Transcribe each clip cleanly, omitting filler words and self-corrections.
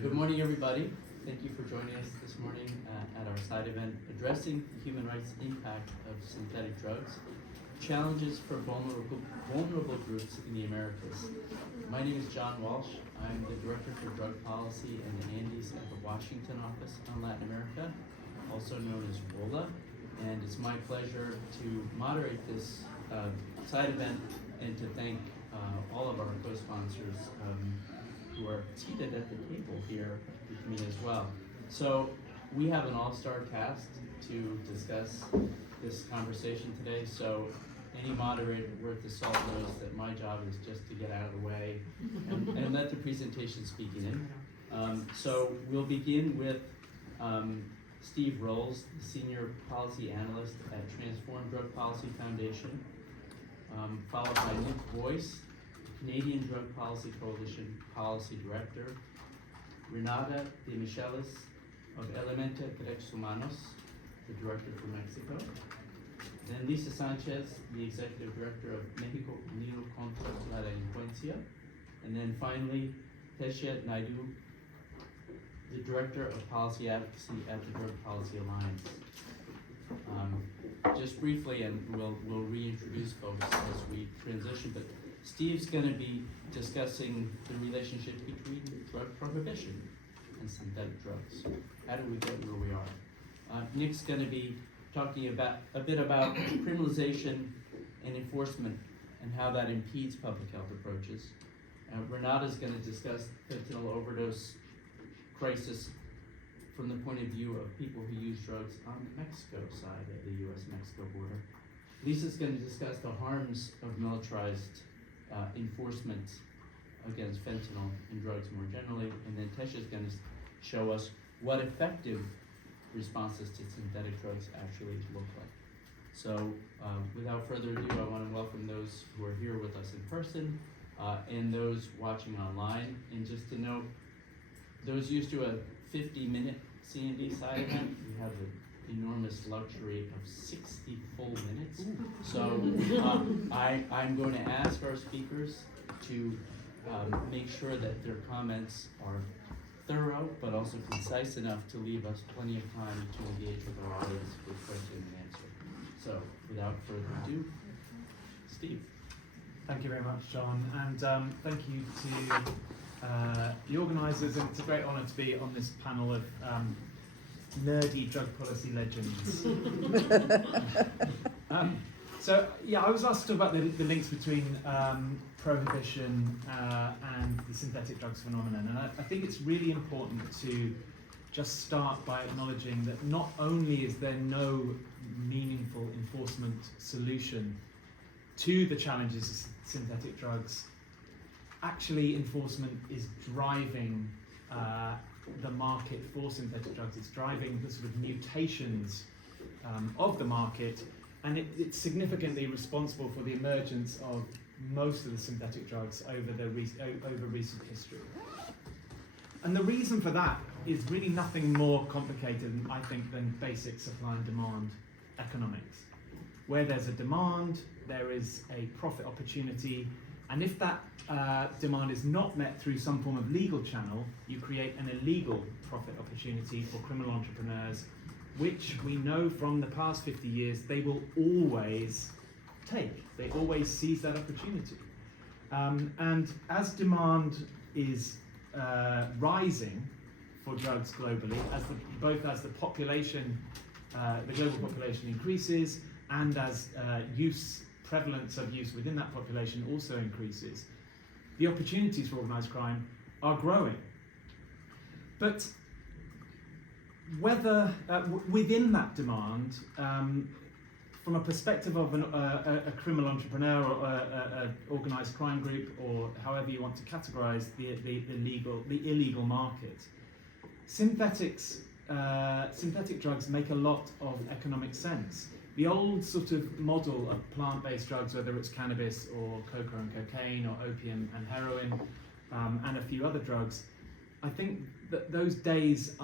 Good morning, everybody. Thank you for joining us this morning at our side event, addressing the human rights impact of synthetic drugs, challenges for vulnerable groups in the Americas. My name is John Walsh. I'm the Director for Drug Policy in the Andes at the Washington Office on Latin America, also known as WOLA. And it's my pleasure to moderate this side event and to thank all of our co-sponsors who are seated at the table here with me as well. So we have an all-star cast to discuss this conversation today. So any moderator worth the salt knows that my job is just to get out of the way and let the presentations begin. So we'll begin with Steve Rolls, the Senior Policy Analyst at Transform Drug Policy Foundation, followed by Nick Boyce, Canadian Drug Policy Coalition Policy Director, Renata Demichelis of Elementa Derechos Humanos, the Director for Mexico, then Lisa Sanchez, the Executive Director of México Unido contra la Delincuencia, and then finally Theshia Naidoo, the Director of Policy Advocacy at the Drug Policy Alliance. Just briefly, and we'll reintroduce folks as we transition, but Steve's going to be discussing the relationship between drug prohibition and synthetic drugs. How do we get where we are? Nick's going to be talking about a bit about criminalization and enforcement and how that impedes public health approaches. Renata's going to discuss fentanyl overdose crisis from the point of view of people who use drugs on the Mexico side of the U.S.-Mexico border. Lisa's going to discuss the harms of militarized enforcement against fentanyl and drugs more generally, and then Teshia's going to show us what effective responses to synthetic drugs actually look like. So without further ado, I want to welcome those who are here with us in person and those watching online. And just to note, those used to a 50-minute C&D side event, we have the enormous luxury of 60 full minutes. So I'm going to ask our speakers to make sure that their comments are thorough, but also concise enough to leave us plenty of time to engage with our audience with question and answer. So without further ado, Steve. Thank you very much, John, and thank you to the organisers, and it's a great honour to be on this panel of nerdy drug policy legends. So yeah, I was asked to talk about the links between prohibition and the synthetic drugs phenomenon, and I think it's really important to just start by acknowledging that not only is there no meaningful enforcement solution to the challenges of synthetic drugs, actually enforcement is driving the market for synthetic drugs. It's driving the sort of mutations of the market, and it's significantly responsible for the emergence of most of the synthetic drugs over recent history. And the reason for that is really nothing more complicated, I think, than basic supply and demand economics. Where there's a demand, there is a profit opportunity, and if that demand is not met through some form of legal channel, you create an illegal profit opportunity for criminal entrepreneurs, which we know from the past 50 years they will always take. They always seize that opportunity. And as demand is rising for drugs globally, both as the population, the global population increases, and as prevalence of use within that population also increases, the opportunities for organised crime are growing. But whether within that demand, from a perspective of a criminal entrepreneur or an organised crime group, or however you want to categorise the illegal market, synthetic drugs make a lot of economic sense. The old sort of model of plant-based drugs, whether it's cannabis or coca and cocaine or opium and heroin and a few other drugs, I think that those days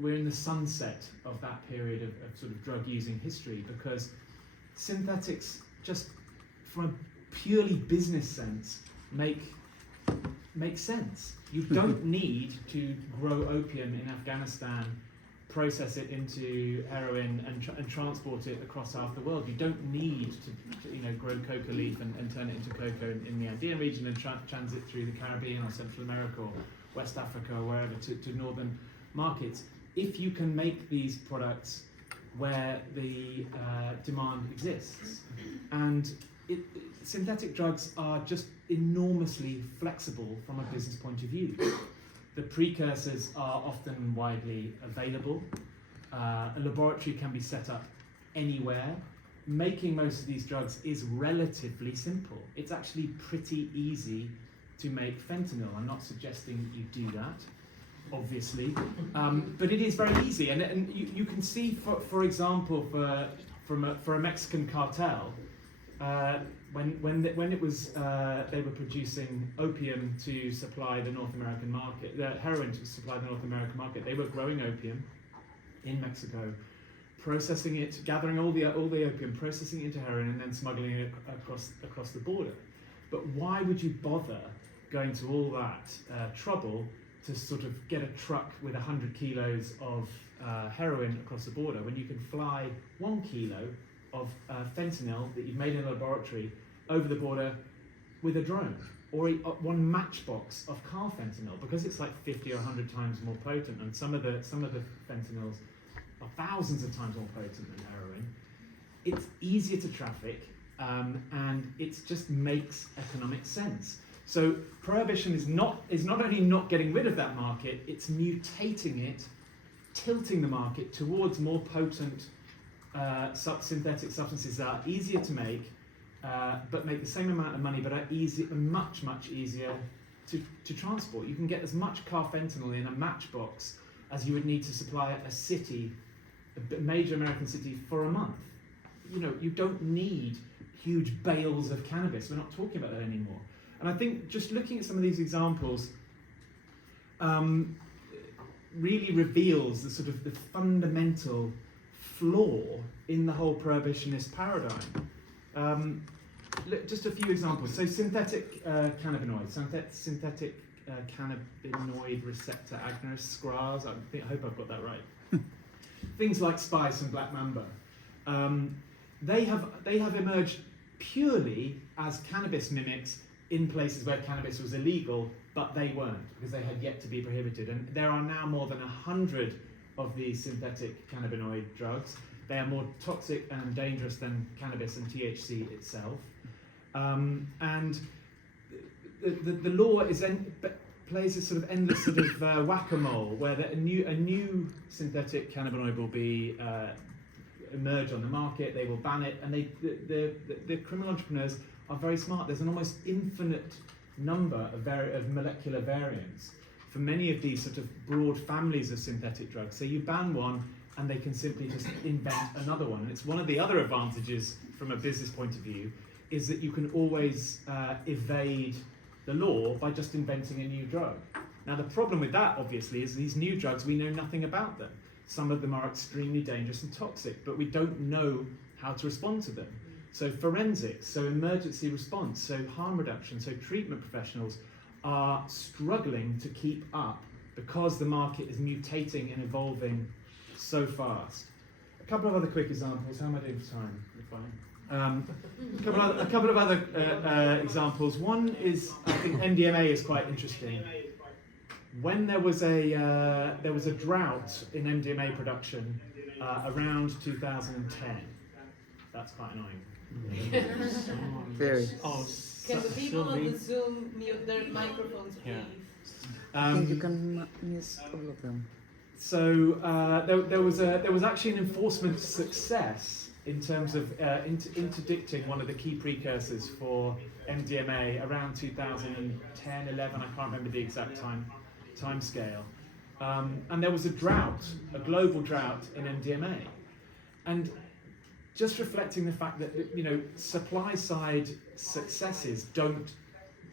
we're in the sunset of that period of sort of drug using history, because synthetics, just from a purely business sense, make makes sense. You don't need to grow opium in Afghanistan, process it into heroin, and transport it across half the world. You don't need to grow coca leaf and turn it into cocoa in the Andean region and transit through the Caribbean or Central America or West Africa or wherever to northern markets. If you can make these products where the demand exists. And synthetic drugs are just enormously flexible from a business point of view. The precursors are often widely available. A laboratory can be set up anywhere. Making most of these drugs is relatively simple. It's actually pretty easy to make fentanyl. I'm not suggesting you do that, obviously, but it is very easy. And you can see, for example, for a Mexican cartel, when it was they were producing opium to supply the North American market, heroin to supply the North American market. They were growing opium in Mexico, processing it, gathering all the opium, processing it into heroin, and then smuggling it across the border. But why would you bother going to all that trouble to sort of get a truck with 100 kilos of heroin across the border when you can fly 1 kilo of fentanyl that you've made in a laboratory over the border with a drone, or one matchbox of car fentanyl, because it's like 50 or 100 times more potent, and some of the fentanyls are thousands of times more potent than heroin. It's easier to traffic, and it just makes economic sense. So prohibition is not only not getting rid of that market, it's mutating it, tilting the market towards more potent synthetic substances that are easier to make, but make the same amount of money, but are much easier to transport. You can get as much carfentanil in a matchbox as you would need to supply a city, a major American city, for a month. You don't need huge bales of cannabis. We're not talking about that anymore. And I think just looking at some of these examples really reveals the sort of the fundamental flaw in the whole prohibitionist paradigm. Just a few examples. So synthetic cannabinoids, synthetic cannabinoid receptor agonists, SCRAs, I hope I've got that right. Things like spice and black mamba. They have emerged purely as cannabis mimics in places where cannabis was illegal, but they weren't, because they had yet to be prohibited. And there are now more than 100 of these synthetic cannabinoid drugs. They are more toxic and dangerous than cannabis and THC itself. And the law plays a sort of endless sort of whack-a-mole, where a new synthetic cannabinoid will be emerge on the market. They will ban it, and the criminal entrepreneurs are very smart. There's an almost infinite number of molecular variants for many of these sort of broad families of synthetic drugs. So you ban one, and they can simply just invent another one. And it's one of the other advantages from a business point of view, is that you can always evade the law by just inventing a new drug. Now the problem with that, obviously, is these new drugs, we know nothing about them. Some of them are extremely dangerous and toxic, but we don't know how to respond to them. So forensics, so emergency response, so harm reduction, so treatment professionals are struggling to keep up because the market is mutating and evolving so fast. A couple of other quick examples. How am I doing for time? We're fine. A couple of other examples. One is, I think MDMA is quite interesting. When there was a drought in MDMA production around 2010. That's quite annoying. Very. Can the people on the Zoom mute their microphones, please? I think you can mute all of them. So there was actually an enforcement success in terms of interdicting one of the key precursors for MDMA around 2010, 11. I can't remember the exact time scale. And there was a global drought in MDMA, and just reflecting the fact that supply side successes don't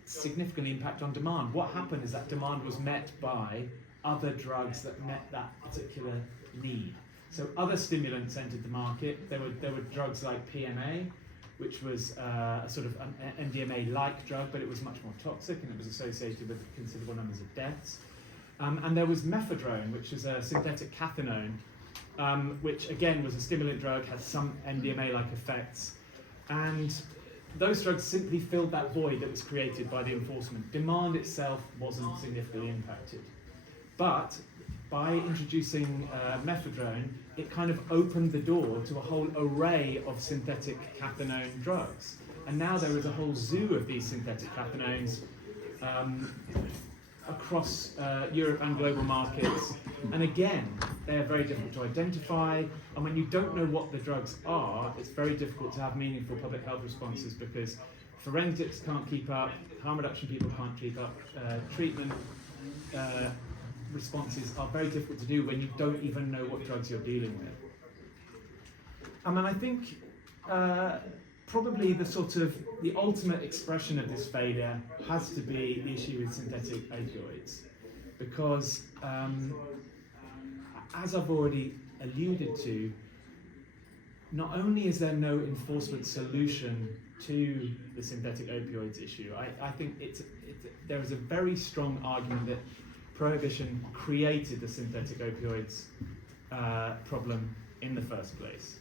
significantly impact on demand. What happened is that demand was met by other drugs that met that particular need. So other stimulants entered the market. There were drugs like PMA, which was a sort of an MDMA-like drug, but it was much more toxic and it was associated with considerable numbers of deaths. And there was methadone, which is a synthetic cathinone, which again was a stimulant drug, had some MDMA-like effects, and those drugs simply filled that void that was created by the enforcement. Demand itself wasn't significantly impacted. But by introducing methadone, it kind of opened the door to a whole array of synthetic cathinone drugs. And now there is a whole zoo of these synthetic cathinones across Europe and global markets. And again, they are very difficult to identify. And when you don't know what the drugs are, it's very difficult to have meaningful public health responses, because forensics can't keep up, harm reduction people can't keep up, treatment responses are very difficult to do when you don't even know what drugs you're dealing with. And I think probably the ultimate expression of this failure has to be the issue with synthetic opioids, because as I've already alluded to, not only is there no enforcement solution to the synthetic opioids issue, I think there is a very strong argument that prohibition created the synthetic opioids problem in the first place.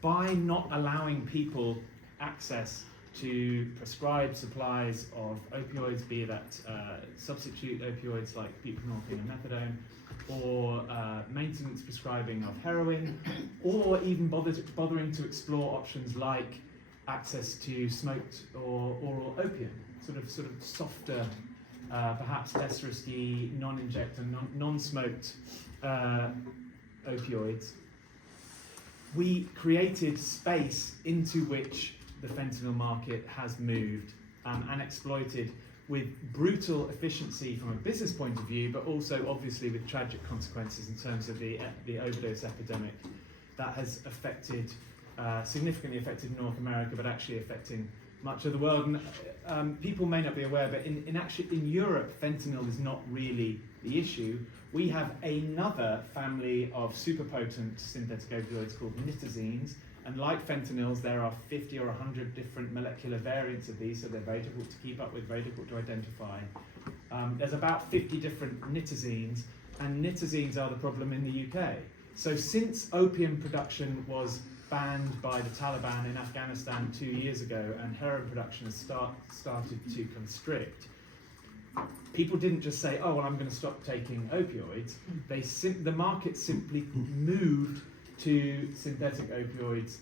By not allowing people access to prescribed supplies of opioids, be that substitute opioids like buprenorphine and methadone, or maintenance prescribing of heroin, or even bothering to explore options like access to smoked or oral opium, sort of softer, perhaps less risky, non-inject and non-smoked opioids. We created space into which the fentanyl market has moved and exploited with brutal efficiency from a business point of view, but also obviously with tragic consequences in terms of the overdose epidemic that has significantly affected North America, but actually affecting much of the world. And people may not be aware, but in Europe, fentanyl is not really the issue. We have another family of super potent synthetic opioids called nitazines, and like fentanyls, there are 50 or 100 different molecular variants of these, so they're very difficult to keep up with, very difficult to identify. There's about 50 different nitazines, and nitazines are the problem in the UK. So since opium production was banned by the Taliban in Afghanistan 2 years ago, and heroin production has started to constrict, people didn't just say, oh, well, I'm going to stop taking opioids. The market simply moved to synthetic opioids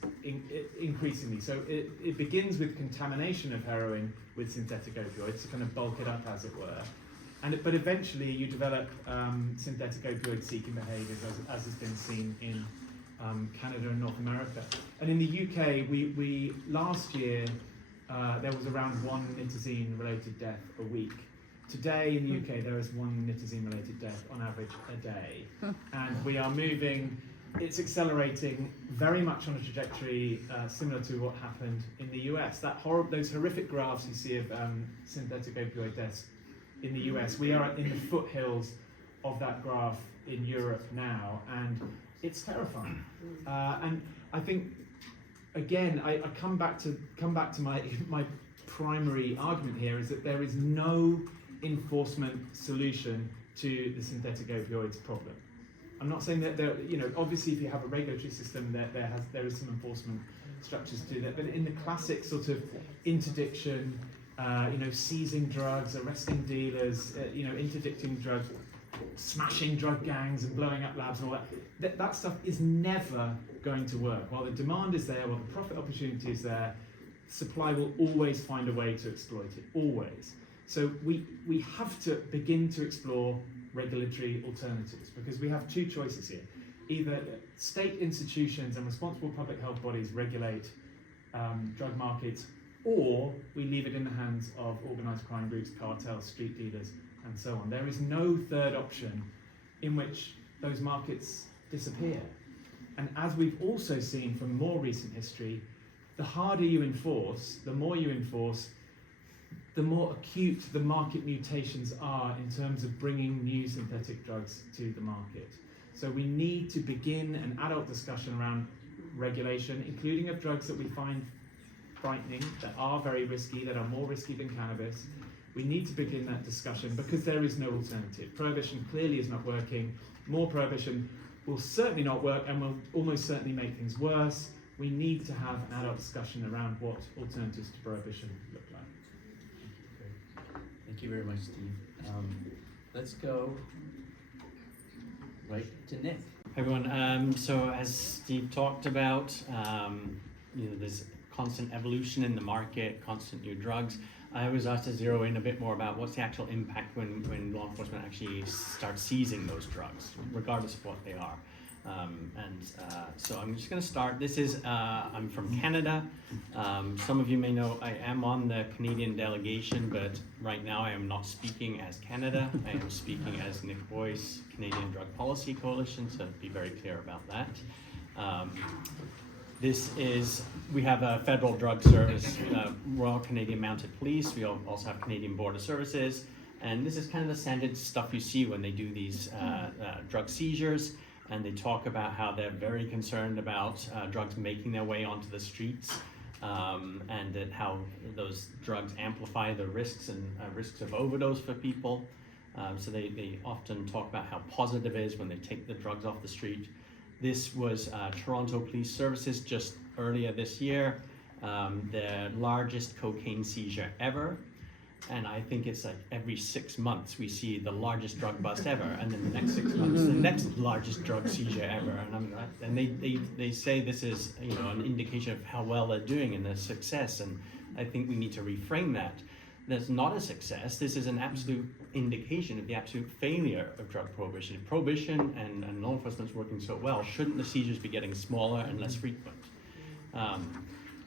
increasingly. So it begins with contamination of heroin with synthetic opioids to kind of bulk it up, as it were. But eventually you develop synthetic opioid-seeking behaviours, as has been seen in Canada and North America. And in the UK, we last year, there was around one nitazene-related death a week. Today in the UK, there is one nitazene-related death on average a day. And we are moving, it's accelerating very much on a trajectory similar to what happened in the US. Those horrific graphs you see of synthetic opioid deaths in the US, we are in the foothills of that graph in Europe now, and it's terrifying. And I think, again, I come back to my primary argument here is that there is no enforcement solution to the synthetic opioids problem. I'm not saying that obviously if you have a regulatory system, there is some enforcement structures to that, but in the classic sort of interdiction, seizing drugs, arresting dealers, interdicting drugs, smashing drug gangs and blowing up labs and all that stuff is never going to work. While the demand is there, while the profit opportunity is there, supply will always find a way to exploit it, always. So we have to begin to explore regulatory alternatives, because we have two choices here. Either state institutions and responsible public health bodies regulate drug markets, or we leave it in the hands of organised crime groups, cartels, street dealers, and so on. There is no third option in which those markets disappear. And as we've also seen from more recent history, the harder you enforce, the more you enforce, the more acute the market mutations are in terms of bringing new synthetic drugs to the market. So we need to begin an adult discussion around regulation, including of drugs that we find frightening, that are very risky, that are more risky than cannabis. We need to begin that discussion because there is no alternative. Prohibition clearly is not working. More prohibition will certainly not work and will almost certainly make things worse. We need to have an adult discussion around what alternatives to prohibition look like. Thank you very much, Steve. Let's go right to Nick. Hi everyone. So as Steve talked about, there's constant evolution in the market, constant new drugs. I was asked to zero in a bit more about what's the actual impact when law enforcement actually starts seizing those drugs, regardless of what they are. So I'm just going to start. This is, I'm from Canada. Some of you may know I am on the Canadian delegation, but right now I am not speaking as Canada. I am speaking as Nick Boyce, Canadian Drug Policy Coalition, so be very clear about that. We have a federal drug service, Royal Canadian Mounted Police. We also have Canadian Border Services. And this is kind of the standard stuff you see when they do these drug seizures. And they talk about how they're very concerned about drugs making their way onto the streets, and that how those drugs amplify the risks and risks of overdose for people. So they often talk about how positive it is when they take the drugs off the street. This was Toronto Police Services just earlier this year, the largest cocaine seizure ever. And I think it's like every 6 months we see the largest drug bust ever, and then the next 6 months the next largest drug seizure ever. And they say this is an indication of how well they're doing and their success. And I think we need to reframe that. That's not a success. This is an absolute indication of the absolute failure of drug prohibition. If prohibition and law enforcement's working so well, shouldn't the seizures be getting smaller and less frequent?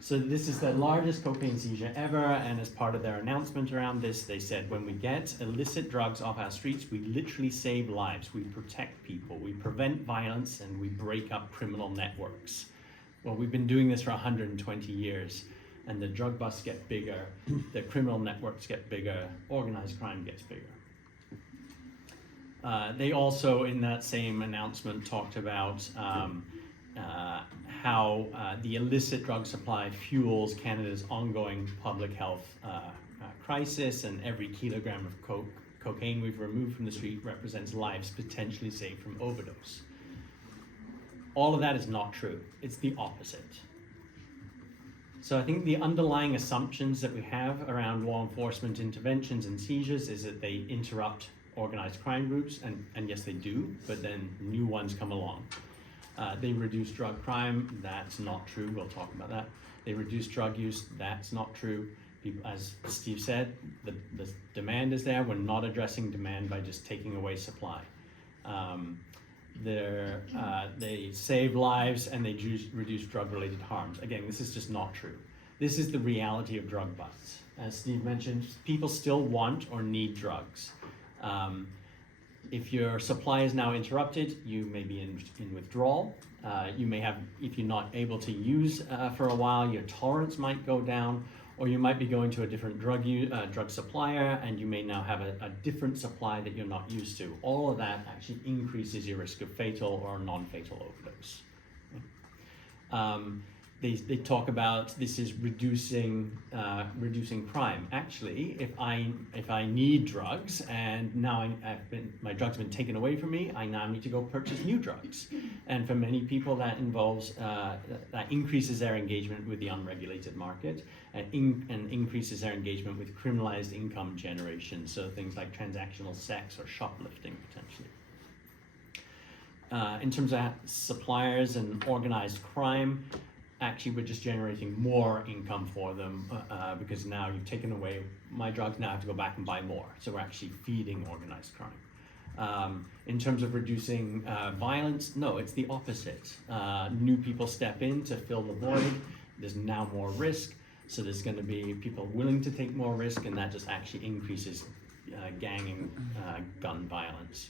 So this is the largest cocaine seizure ever, and as part of their announcement around this, they said, when we get illicit drugs off our streets, we literally save lives, we protect people, we prevent violence, and we break up criminal networks. Well, we've been doing this for 120 years, and the drug busts get bigger, the criminal networks get bigger, organized crime gets bigger. They also, in that same announcement, talked about how the illicit drug supply fuels Canada's ongoing public health crisis, and every kilogram of cocaine we've removed from the street represents lives potentially saved from overdose. All of that is not true. It's the opposite. So I think the underlying assumptions that we have around law enforcement interventions and seizures is that they interrupt organized crime groups, and yes, they do, but then new ones come along. They reduce drug crime, that's not true, we'll talk about that. They reduce drug use, that's not true. People, as Steve said, the demand is there, we're not addressing demand by just taking away supply. They save lives and they reduce drug-related harms. Again, this is just not true. This is the reality of drug busts. As Steve mentioned, people still want or need drugs. If your supply is now interrupted, you may be in withdrawal. You may have, if you're not able to use for a while, your tolerance might go down, or you might be going to a different drug supplier, and you may now have a different supply that you're not used to. All of that actually increases your risk of fatal or non-fatal overdose. They talk about this is reducing crime. Actually, if I need drugs and now my drugs have been taken away from me, I now need to go purchase new drugs. And for many people, that involves that increases their engagement with the unregulated market and increases their engagement with criminalized income generation. So things like transactional sex or shoplifting potentially. In terms of suppliers and organized crime, actually we're just generating more income for them because now you've taken away my drugs, now I have to go back and buy more. So we're actually feeding organized crime. In terms of reducing violence, no, it's the opposite. New people step in to fill the void. There's now more risk. So there's going to be people willing to take more risk, and that just actually increases gang and gun violence.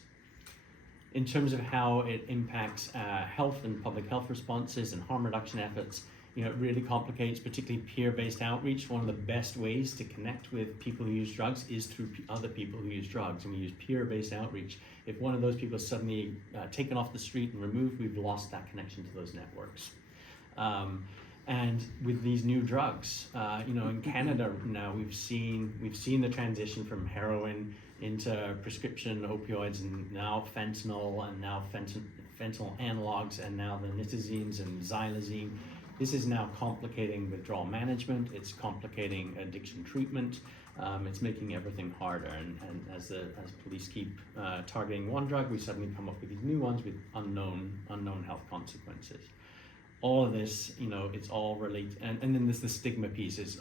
In terms of how it impacts health and public health responses and harm reduction efforts, it really complicates, particularly peer-based outreach. One of the best ways to connect with people who use drugs is through other people who use drugs, and we use peer-based outreach. If one of those people is suddenly taken off the street and removed, we've lost that connection to those networks. And with these new drugs, in Canada now we've seen the transition from heroin into prescription opioids, and now fentanyl, and now fentanyl analogs, and now the nitazines and xylazine. This is now complicating withdrawal management. It's complicating addiction treatment. It's making everything harder. And as police keep targeting one drug, we suddenly come up with these new ones with unknown health consequences. All of this, it's all related. And then there's the stigma piece. As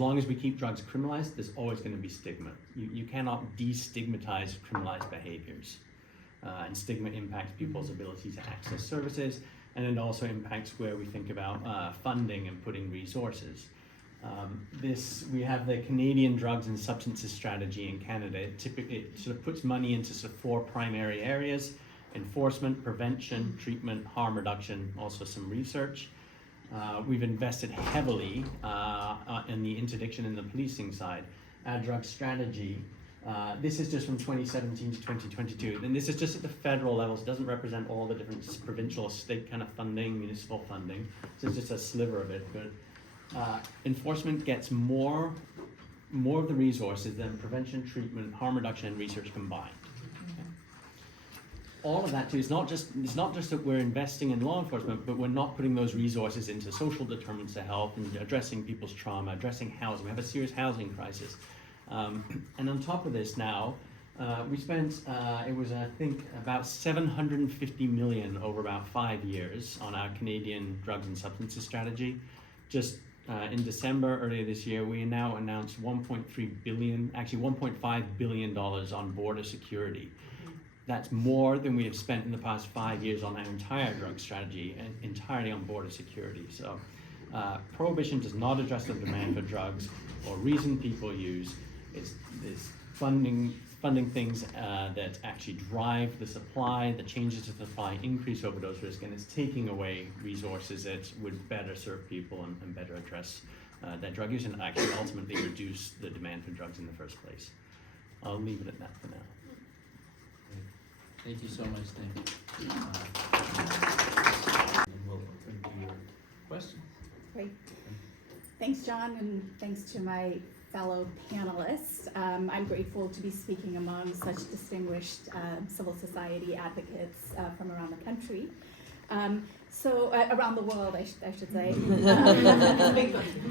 long as we keep drugs criminalized, there's always going to be stigma. You cannot destigmatize criminalized behaviors. And stigma impacts people's ability to access services, and it also impacts where we think about funding and putting resources. We have the Canadian Drugs and Substances Strategy in Canada. It sort of puts money into sort of 4 primary areas: enforcement, prevention, treatment, harm reduction, also some research. We've invested heavily in the interdiction and the policing side. Our drug strategy, this is just from 2017 to 2022, and this is just at the federal levels. It doesn't represent all the different provincial or state kind of funding, municipal funding, so it's just a sliver of it. But enforcement gets more of the resources than prevention, treatment, harm reduction, and research combined. All of that too, it's not just that we're investing in law enforcement, but we're not putting those resources into social determinants of health and addressing people's trauma, addressing housing. We have a serious housing crisis. And on top of this now, we spent, it was I think about $750 million over about 5 years on our Canadian drugs and substances strategy. Just in December earlier this year, we now announced $1.5 billion on border security. That's more than we have spent in the past 5 years on our entire drug strategy, and entirely on border security. So prohibition does not address the demand for drugs or reason people use. It's funding things that actually drive the supply. The changes to the supply increase overdose risk, and it's taking away resources that would better serve people and better address their drug use, and actually ultimately reduce the demand for drugs in the first place. I'll leave it at that for now. Thank you so much, thank you. And we'll open to your questions. Great. Thanks, John, and thanks to my fellow panelists. I'm grateful to be speaking among such distinguished civil society advocates from around the country. Around the world, I should say.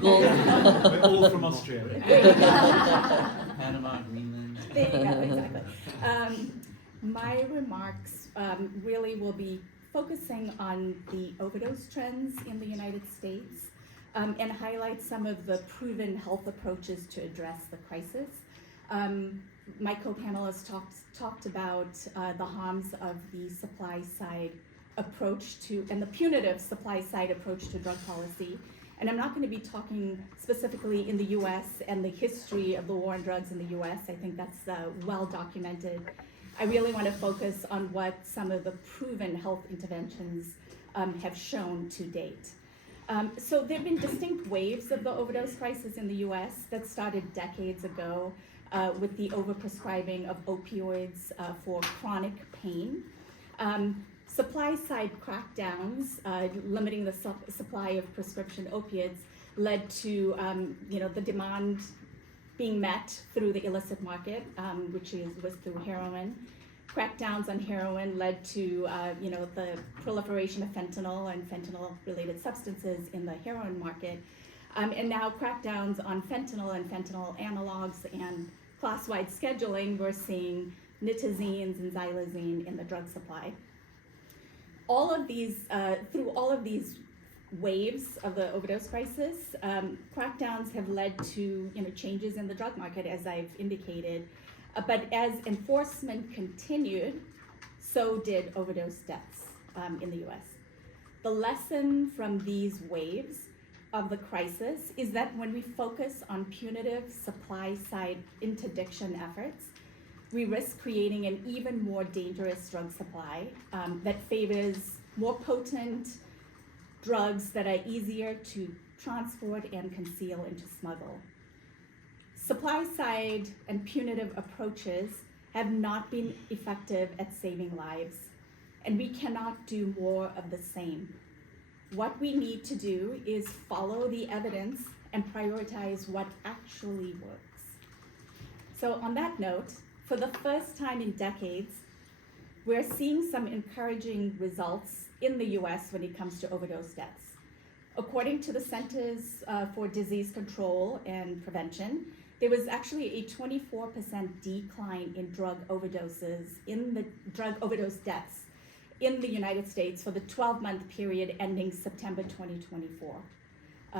We're all from Austria. Panama, Greenland. There you go, exactly. My remarks really will be focusing on the overdose trends in the United States and highlight some of the proven health approaches to address the crisis. My co-panelists talked about the harms of the supply side approach to, and the punitive supply side approach to drug policy. And I'm not going to be talking specifically in the US and the history of the war on drugs in the US. I think that's well documented. I really want to focus on what some of the proven health interventions have shown to date. So there have been distinct waves of the overdose crisis in the US that started decades ago with the overprescribing of opioids for chronic pain. Supply side crackdowns limiting the supply of prescription opiates led to the demand being met through the illicit market, which was through heroin. Crackdowns on heroin led to the proliferation of fentanyl and fentanyl-related substances in the heroin market. And now crackdowns on fentanyl and fentanyl analogs and class-wide scheduling, we're seeing nitazines and xylazine in the drug supply. Through all of these waves of the overdose crisis, crackdowns have led to changes in the drug market, as I've indicated. But as enforcement continued, so did overdose deaths in the US. The lesson from these waves of the crisis is that when we focus on punitive supply-side interdiction efforts, we risk creating an even more dangerous drug supply that favors more potent drugs that are easier to transport and conceal and to smuggle. Supply-side and punitive approaches have not been effective at saving lives, and we cannot do more of the same. what we need to do is follow the evidence and prioritize what actually works. So on that note, for the first time in decades, we're seeing some encouraging results in the US when it comes to overdose deaths. According to the Centers for Disease Control and Prevention, there was actually a 24% decline in drug overdose deaths in the United States for the 12-month period ending September 2024.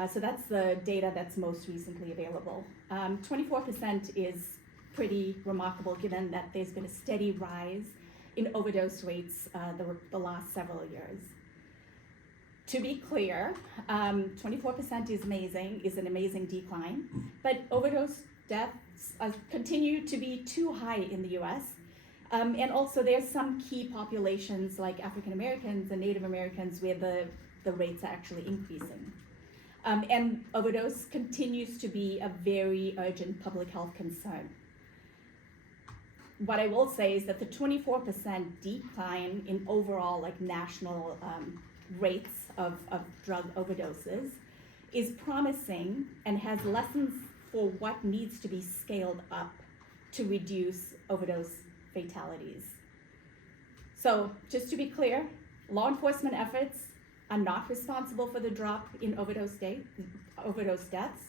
So that's the data that's most recently available. 24% is pretty remarkable given that there's been a steady rise in overdose rates the last several years. To be clear, 24% is an amazing decline, but overdose deaths continue to be too high in the US. And also there's some key populations like African Americans and Native Americans where the rates are actually increasing. And overdose continues to be a very urgent public health concern. What I will say is that the 24% decline in overall national rates of drug overdoses is promising and has lessons for what needs to be scaled up to reduce overdose fatalities. So just to be clear, law enforcement efforts are not responsible for the drop in overdose deaths,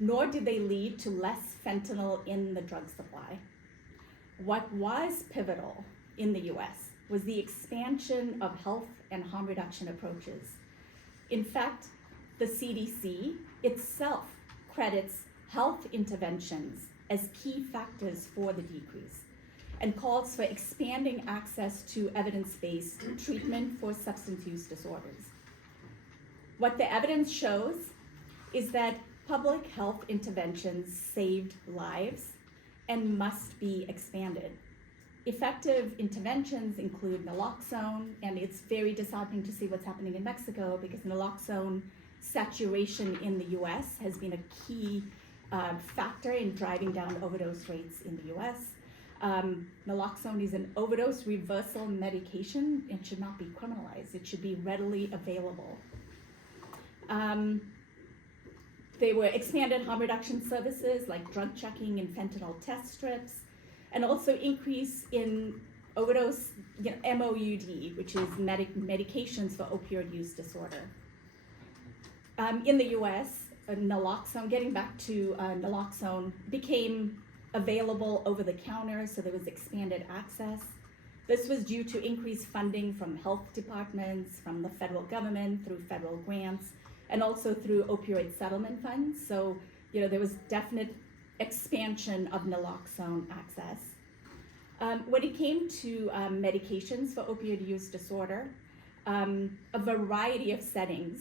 nor did they lead to less fentanyl in the drug supply. What was pivotal in the US was the expansion of health and harm reduction approaches. In fact, the CDC itself credits health interventions as key factors for the decrease and calls for expanding access to evidence-based treatment for substance use disorders. What the evidence shows is that public health interventions saved lives and must be expanded. Effective interventions include naloxone, and it's very disheartening to see what's happening in Mexico because naloxone saturation in the US has been a key factor in driving down overdose rates in the US. Naloxone is an overdose reversal medication and should not be criminalized. It should be readily available. There were expanded harm reduction services like drug checking and fentanyl test strips, and also increase in overdose MOUD, which is medications for opioid use disorder. In the US, naloxone, getting back to naloxone, became available over the counter, so there was expanded access. This was due to increased funding from health departments, from the federal government, through federal grants, and also through opioid settlement funds. So, there was definite expansion of naloxone access. When it came to medications for opioid use disorder, a variety of settings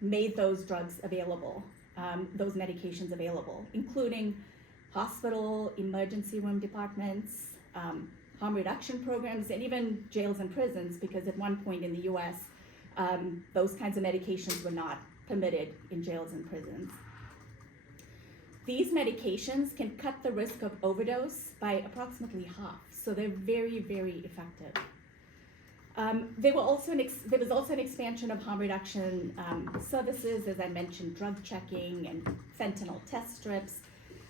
made those drugs available, those medications available, including hospital, emergency room departments, harm reduction programs, and even jails and prisons, because at one point in the US, those kinds of medications were not permitted in jails and prisons. These medications can cut the risk of overdose by approximately half, so they're very, very effective. There was also an expansion of harm reduction services, as I mentioned, drug checking and fentanyl test strips,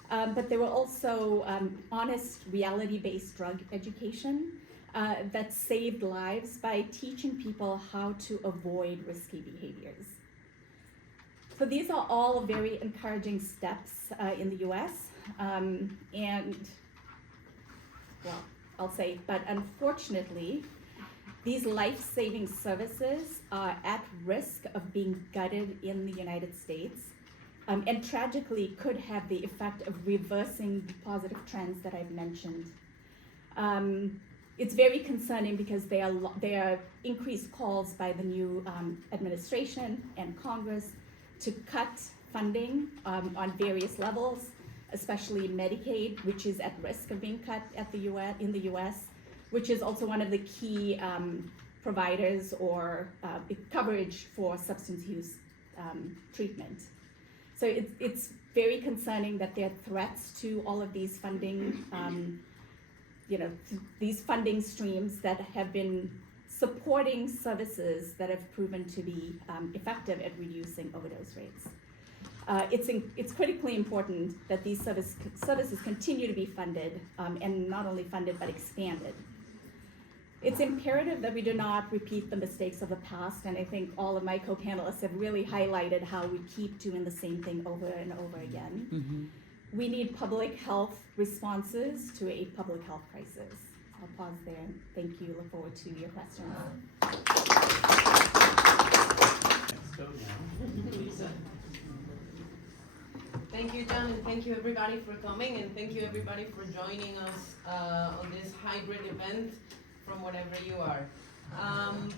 but there were also honest reality-based drug education that saved lives by teaching people how to avoid risky behaviors. So these are all very encouraging steps in the US, but unfortunately, these life-saving services are at risk of being gutted in the United States, and tragically could have the effect of reversing the positive trends that I've mentioned. It's very concerning because there are increased calls by the new administration and Congress to cut funding on various levels, especially Medicaid, which is at risk of being cut in the US, which is also one of the key providers or coverage for substance use treatment. So it's very concerning that there are threats to all of these funding, these funding streams that have been supporting services that have proven to be effective at reducing overdose rates. It's critically important that these services continue to be funded, and not only funded but expanded. It's imperative that we do not repeat the mistakes of the past, and I think all of my co-panelists have really highlighted how we keep doing the same thing over and over again. We need public health responses to a public health crisis. I'll pause there and thank you. Look forward to your questions. Let's go now. Lisa. Thank you, John, and thank you everybody for coming, and thank you everybody for joining us on this hybrid event from wherever you are.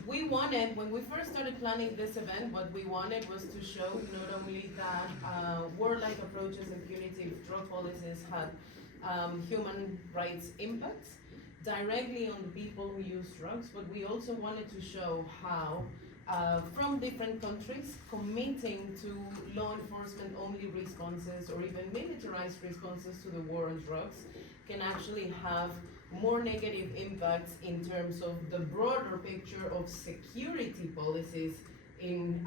We wanted, when we first started planning this event, what we wanted was to show not only that warlike approaches and punitive drug policies had human rights impacts directly on the people who use drugs, but we also wanted to show how from different countries committing to law enforcement only responses or even militarized responses to the war on drugs can actually have more negative impacts in terms of the broader picture of security policies in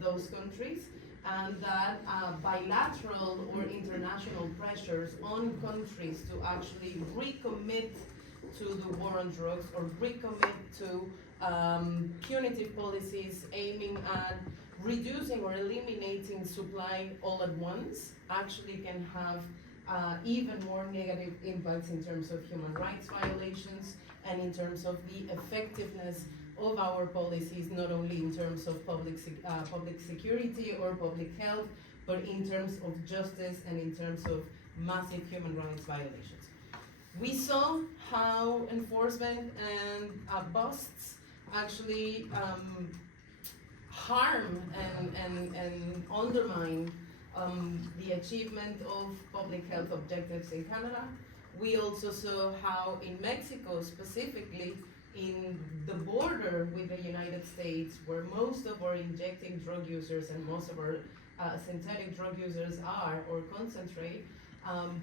those countries, and that bilateral or international pressures on countries to actually recommit to the war on drugs or recommit to punitive policies aiming at reducing or eliminating supply all at once actually can have even more negative impacts in terms of human rights violations and in terms of the effectiveness of our policies, not only in terms of public security or public health, but in terms of justice and in terms of massive human rights violations. We saw how enforcement and busts actually harm and undermine the achievement of public health objectives in Canada. We also saw how in Mexico, specifically in the border with the United States, where most of our injecting drug users and most of our synthetic drug users are or concentrate,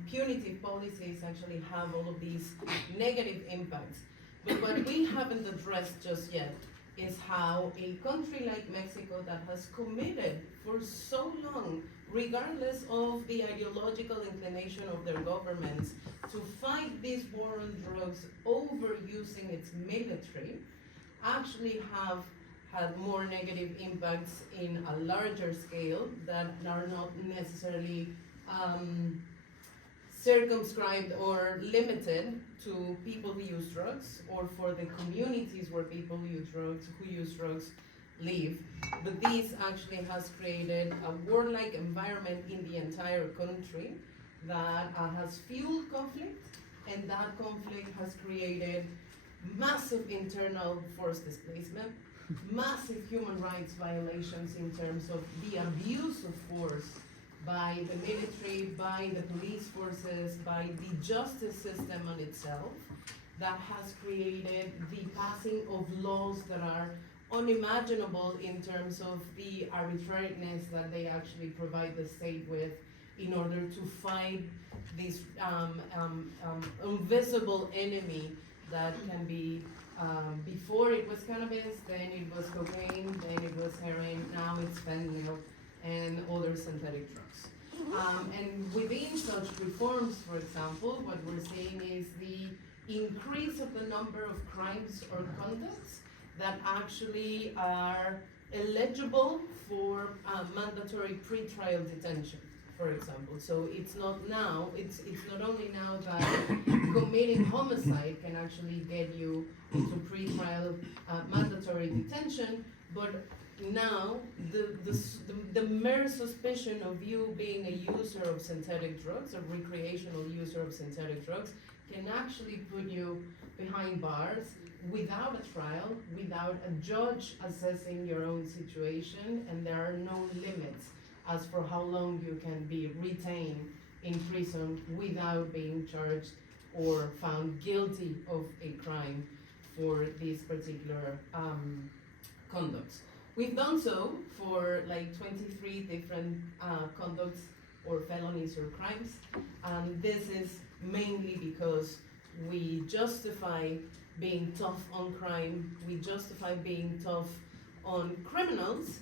punitive policies actually have all of these negative impacts. But what we haven't addressed just yet is how a country like Mexico that has committed for so long, regardless of the ideological inclination of their governments, to fight this war on drugs over using its military, actually have had more negative impacts in a larger scale that are not necessarily circumscribed or limited to people who use drugs or for the communities where people who use drugs live. But this actually has created a warlike environment in the entire country that has fueled conflict, and that conflict has created massive internal forced displacement, massive human rights violations in terms of the abuse of force by the military, by the police forces, by the justice system on itself, that has created the passing of laws that are unimaginable in terms of the arbitrariness that they actually provide the state with in order to fight this invisible enemy that can be, before it was cannabis, then it was cocaine, then it was heroin, now it's fentanyl and other synthetic drugs. And within such reforms, for example, what we're seeing is the increase of the number of crimes or conducts that actually are eligible for mandatory pretrial detention, for example. So it's not only now that committing homicide can actually get you into pretrial mandatory detention, but now the mere suspicion of you being a user of synthetic drugs, a recreational user of synthetic drugs, can actually put you behind bars without a trial, without a judge assessing your own situation, and there are no limits as for how long you can be retained in prison without being charged or found guilty of a crime for these particular conducts. We've done so for like 23 different conducts or felonies or crimes. This is mainly because we justify being tough on crime, we justify being tough on criminals,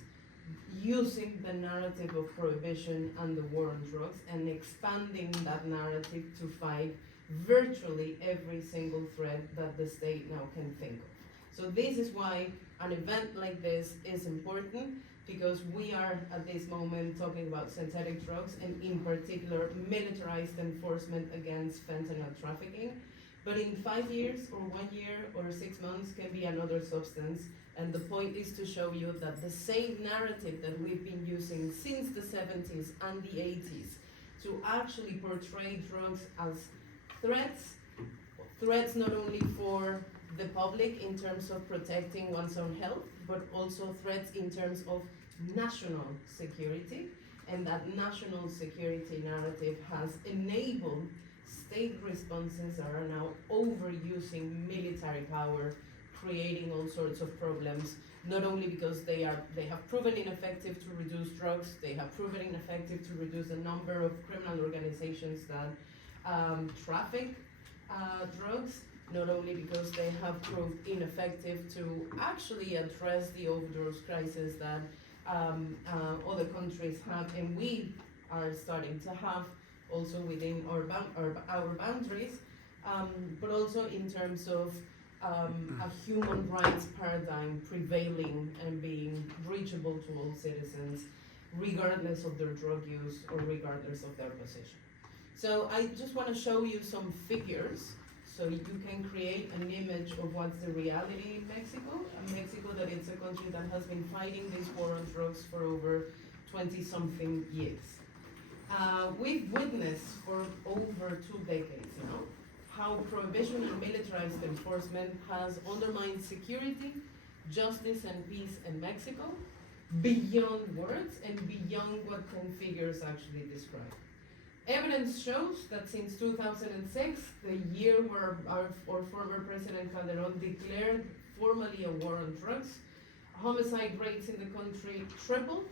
using the narrative of prohibition and the war on drugs and expanding that narrative to fight virtually every single threat that the state now can think of. So this is why an event like this is important, because we are at this moment talking about synthetic drugs and in particular militarized enforcement against fentanyl trafficking. But in 5 years or 1 year or 6 months can be another substance. And the point is to show you that the same narrative that we've been using since the 70s and the 80s to actually portray drugs as threats not only for the public in terms of protecting one's own health, but also threats in terms of national security. And that national security narrative has enabled state responses that are now overusing military power, creating all sorts of problems, not only because they have proven ineffective to reduce drugs, they have proven ineffective to reduce the number of criminal organizations that traffic drugs, not only because they have proved ineffective to actually address the overdose crisis that other countries have, and we are starting to have also within our boundaries, but also in terms of a human rights paradigm prevailing and being reachable to all citizens, regardless of their drug use or regardless of their position. So I just want to show you some figures so you can create an image of what's the reality in Mexico. Mexico, that it's a country that has been fighting this war on drugs for over 20-something years. We've witnessed for over 2 decades now how prohibition and militarized enforcement has undermined security, justice, and peace in Mexico beyond words and beyond what can figures actually describe. Evidence shows that since 2006, the year where our former President Calderon declared formally a war on drugs, homicide rates in the country tripled,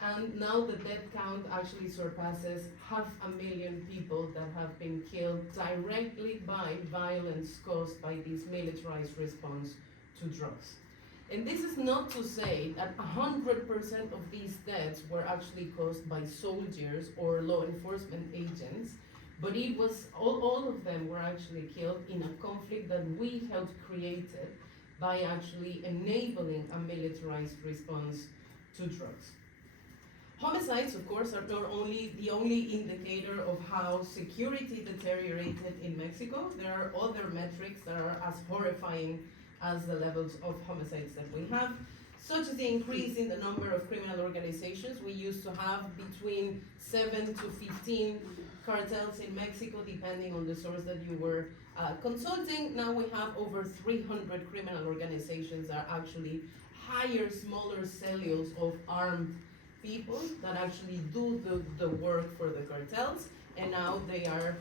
and now the death count actually surpasses 500,000 people that have been killed directly by violence caused by this militarized response to drugs. And this is not to say that 100% of these deaths were actually caused by soldiers or law enforcement agents, but it was all of them were actually killed in a conflict that we helped create by actually enabling a militarized response to drugs. Homicides, of course, are not only the only indicator of how security deteriorated in Mexico. There are other metrics that are as horrifying as the levels of homicides that we have, such as the increase in the number of criminal organizations. We used to have between 7 to 15 cartels in Mexico, depending on the source that you were consulting. Now we have over 300 criminal organizations that actually hire smaller cells of armed people that actually do the work for the cartels, and now they are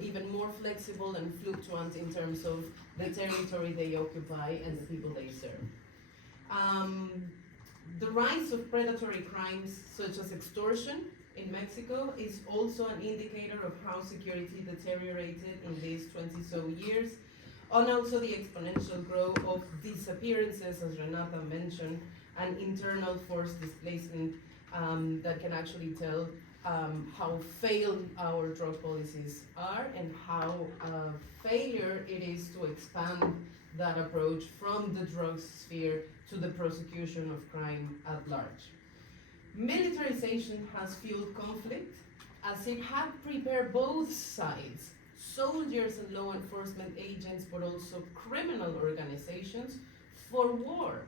even more flexible and fluctuant in terms of the territory they occupy and the people they serve. The rise of predatory crimes such as extortion in Mexico is also an indicator of how security deteriorated in these 20-so years, and also the exponential growth of disappearances, as Renata mentioned, and internal forced displacement that can actually tell how failed our drug policies are and how failure it is to expand that approach from the drug sphere to the prosecution of crime at large. Militarization has fueled conflict as it had prepared both sides, soldiers and law enforcement agents, but also criminal organizations, for war.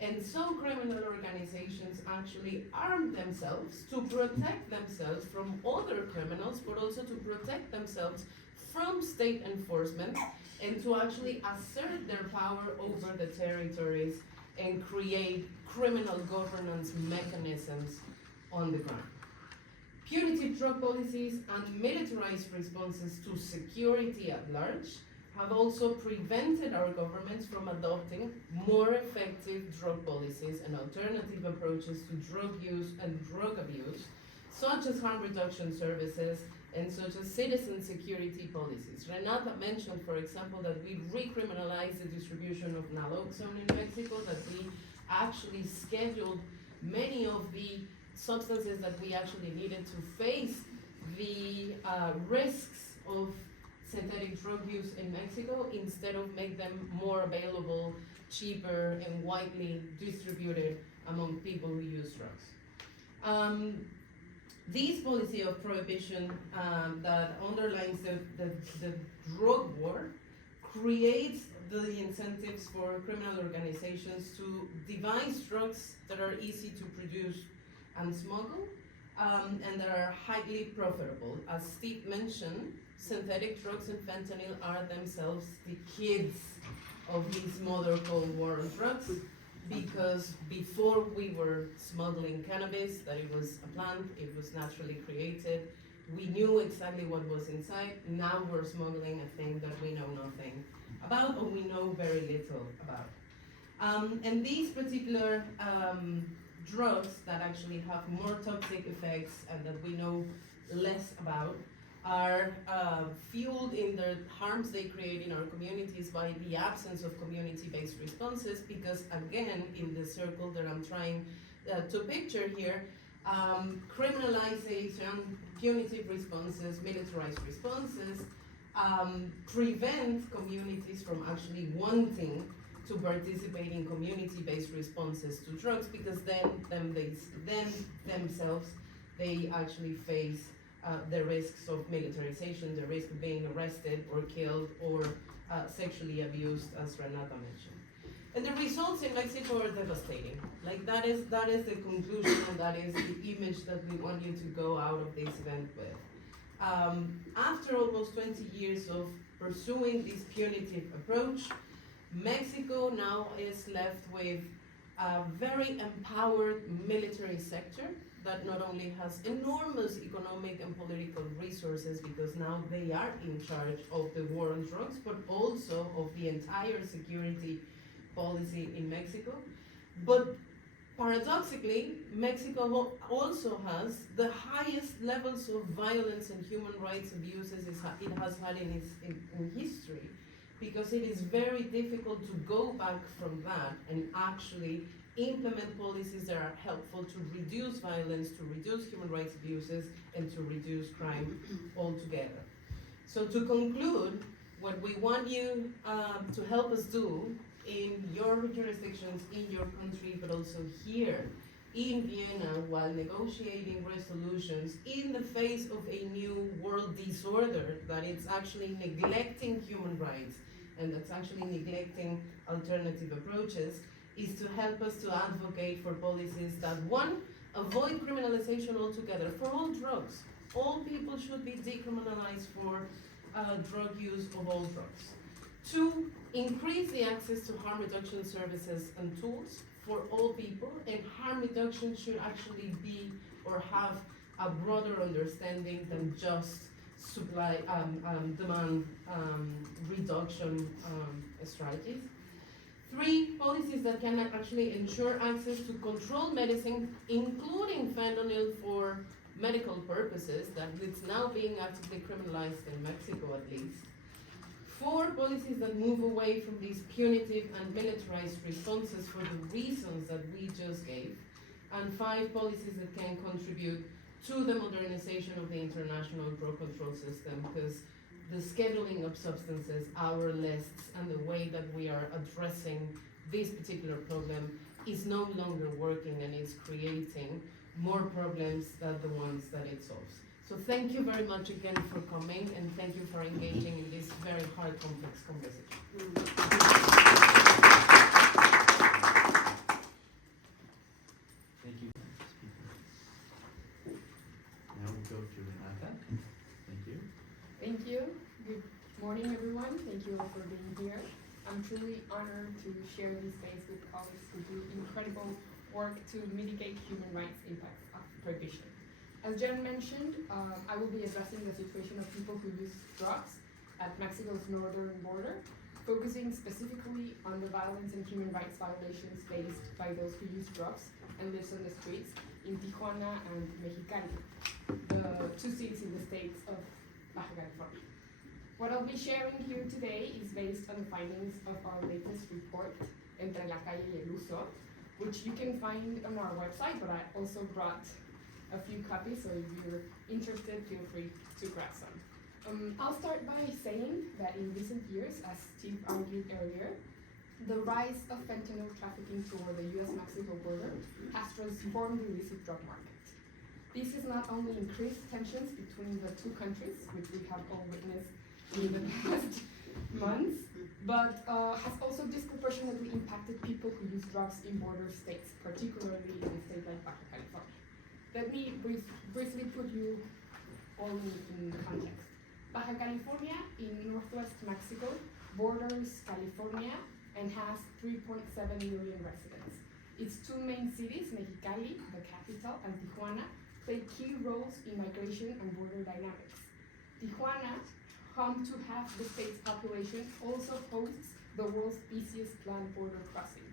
And some criminal organizations actually armed themselves to protect themselves from other criminals, but also to protect themselves from state enforcement and to actually assert their power over the territories and create criminal governance mechanisms on the ground. Punitive drug policies and militarized responses to security at large have also prevented our governments from adopting more effective drug policies and alternative approaches to drug use and drug abuse, such as harm reduction services and such as citizen security policies. Renata mentioned, for example, that we recriminalized the distribution of naloxone in Mexico, that we actually scheduled many of the substances that we actually needed to face the risks of synthetic drug use in Mexico, instead of make them more available, cheaper, and widely distributed among people who use drugs. This policy of prohibition that underlines the drug war creates the incentives for criminal organizations to devise drugs that are easy to produce and smuggle, and that are highly profitable. As Steve mentioned, synthetic drugs and fentanyl are themselves the kids of this mother called war on drugs, because before we were smuggling cannabis, that it was a plant, it was naturally created, we knew exactly what was inside. Now we're smuggling a thing that we know nothing about, or we know very little about. And these particular drugs that actually have more toxic effects and that we know less about are fueled in the harms they create in our communities by the absence of community-based responses, because again, in the circle that I'm trying to picture here, criminalization, punitive responses, militarized responses prevent communities from actually wanting to participate in community-based responses to drugs, because then themselves, they actually face the risks of militarization, the risk of being arrested or killed or sexually abused, as Renata mentioned. And the results in Mexico are devastating. Like that is the conclusion, and that is the image that we want you to go out of this event with. After almost 20 years of pursuing this punitive approach, Mexico now is left with a very empowered military sector that not only has enormous economic and political resources, because now they are in charge of the war on drugs, but also of the entire security policy in Mexico. But paradoxically, Mexico also has the highest levels of violence and human rights abuses it has had in history, because it is very difficult to go back from that and actually implement policies that are helpful to reduce violence, to reduce human rights abuses, and to reduce crime altogether. So to conclude, what we want you to help us do in your jurisdictions, in your country, but also here in Vienna, while negotiating resolutions in the face of a new world disorder that is actually neglecting human rights and that's actually neglecting alternative approaches, is to help us to advocate for policies that, one, avoid criminalization altogether for all drugs. All people should be decriminalized for drug use of all drugs. Two, increase the access to harm reduction services and tools for all people, and harm reduction should actually be or have a broader understanding than just supply demand reduction strategies. Three, policies that can actually ensure access to controlled medicine, including fentanyl for medical purposes, that it's now being actively criminalized in Mexico at least. Four, policies that move away from these punitive and militarized responses for the reasons that we just gave. And five, policies that can contribute to the modernization of the international drug control system, because the scheduling of substances, our lists, and the way that we are addressing this particular problem is no longer working, and is creating more problems than the ones that it solves. So thank you very much again for coming, and thank you for engaging in this very hard, complex conversation. Thank you. Now we go to Renata. Thank you. Thank you. Good morning, everyone. Thank you all for being here. I'm truly honored to share this space with colleagues who do incredible work to mitigate human rights impacts of prohibition. As Jen mentioned, I will be addressing the situation of people who use drugs at Mexico's northern border, focusing specifically on the violence and human rights violations faced by those who use drugs and lives on the streets, in Tijuana and Mexicali, the two cities in the states of Baja California. What I'll be sharing here today is based on the findings of our latest report, Entre la Calle y el Uso, which you can find on our website, but I also brought a few copies, so if you're interested, feel free to grab some. I'll start by saying that in recent years, as Steve argued earlier, the rise of fentanyl trafficking toward the US-Mexico border has transformed the illicit drug market. This has not only increased tensions between the two countries, which we have all witnessed in the past months, but has also disproportionately impacted people who use drugs in border states, particularly in a state like Baja California. Let me briefly put you all in context. Baja California in northwest Mexico borders California and has 3.7 million residents. Its two main cities, Mexicali, the capital, and Tijuana, play key roles in migration and border dynamics. Tijuana, home to half the state's population, also hosts the world's busiest land border crossing,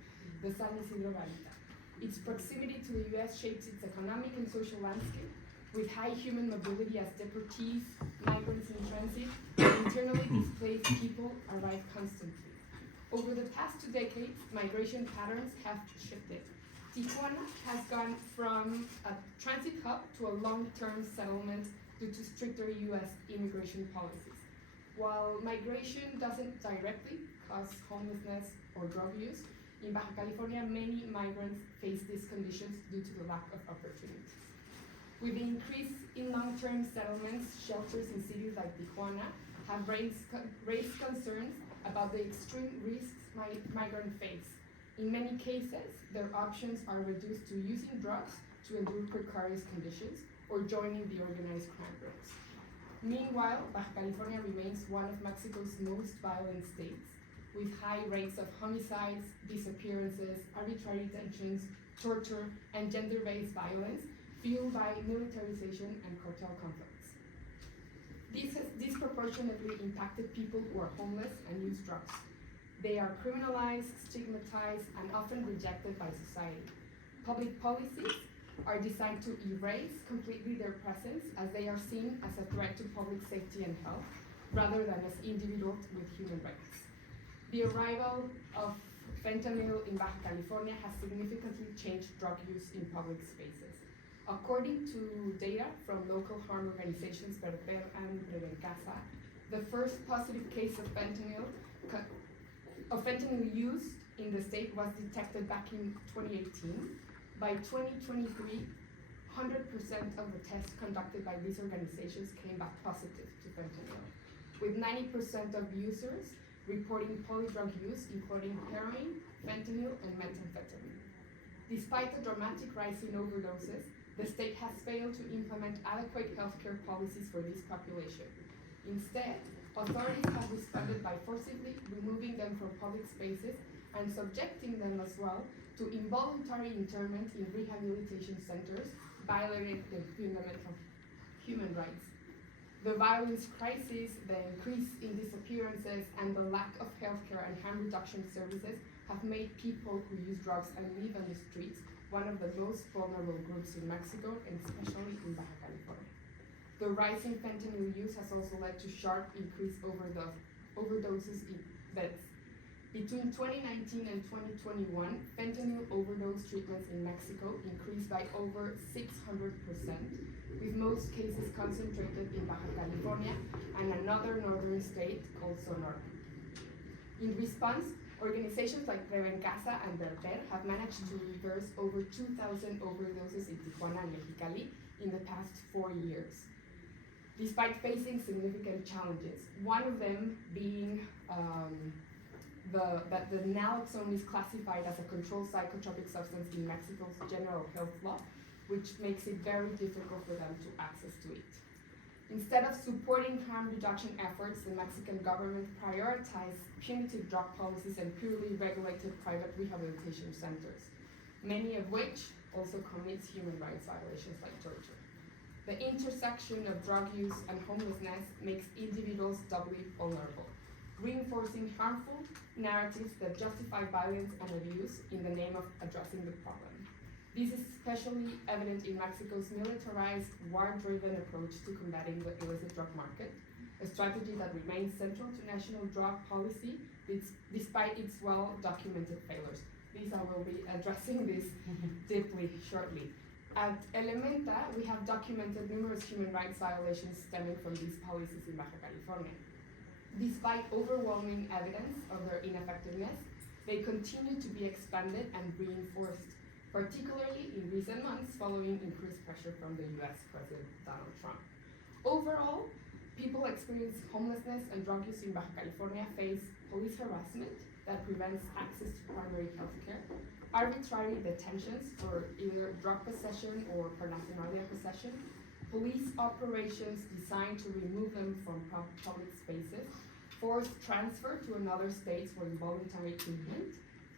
the San Isidro Garita. Its proximity to the US shapes its economic and social landscape, with high human mobility as deportees, migrants in transit, and internally displaced people arrive constantly. Over the past 2 decades, migration patterns have shifted. Tijuana has gone from a transit hub to a long-term settlement due to stricter US immigration policies. While migration doesn't directly cause homelessness or drug use, in Baja California, many migrants face these conditions due to the lack of opportunities. With the increase in long-term settlements, shelters in cities like Tijuana have raised concerns about the extreme risks migrants face. In many cases, their options are reduced to using drugs to endure precarious conditions or joining the organized crime groups. Meanwhile, Baja California remains one of Mexico's most violent states, with high rates of homicides, disappearances, arbitrary detentions, torture, and gender-based violence fueled by militarization and cartel conflicts. This has disproportionately impacted people who are homeless and use drugs. They are criminalized, stigmatized, and often rejected by society. Public policies are designed to erase completely their presence, as they are seen as a threat to public safety and health, rather than as individuals with human rights. The arrival of fentanyl in Baja California has significantly changed drug use in public spaces. According to data from local harm organizations Verter and Casa, the first positive case of fentanyl use in the state was detected back in 2018. By 2023, 100% of the tests conducted by these organizations came back positive to fentanyl, with 90% of users reporting polydrug use, including heroin, fentanyl, and methamphetamine. Despite the dramatic rise in overdoses, the state has failed to implement adequate healthcare policies for this population. Instead, authorities have responded by forcibly removing them from public spaces and subjecting them as well to involuntary internment in rehabilitation centers, violating the fundamental human rights. The violence crisis, the increase in disappearances, and the lack of healthcare and harm reduction services have made people who use drugs and live on the streets one of the most vulnerable groups in Mexico, and especially in Baja California. The rising fentanyl use has also led to sharp increased overdoses in deaths. Between 2019 and 2021, fentanyl overdose treatments in Mexico increased by over 600%, with most cases concentrated in Baja California and another northern state called Sonora. In response, organizations like Casa and Verter have managed to reverse over 2,000 overdoses in Tijuana and Mexicali in the past 4 years, despite facing significant challenges. One of them being that the naloxone is classified as a controlled psychotropic substance in Mexico's general health law, which makes it very difficult for them to access to it. Instead of supporting harm reduction efforts, the Mexican government prioritized punitive drug policies and purely regulated private rehabilitation centers, many of which also commits human rights violations like torture. The intersection of drug use and homelessness makes individuals doubly vulnerable, reinforcing harmful narratives that justify violence and abuse in the name of addressing the problem. This is especially evident in Mexico's militarized, war-driven approach to combating the illicit drug market, a strategy that remains central to national drug policy despite its well-documented failures. I will be addressing this deeply shortly. At Elementa, we have documented numerous human rights violations stemming from these policies in Baja California. Despite overwhelming evidence of their ineffectiveness, they continue to be expanded and reinforced, particularly in recent months following increased pressure from the US President Donald Trump. Overall, people experience homelessness and drug use in Baja California face police harassment that prevents access to primary health care, arbitrary detentions for either drug possession or paraphernalia possession, police operations designed to remove them from public spaces, forced transfer to another state for involuntary treatment,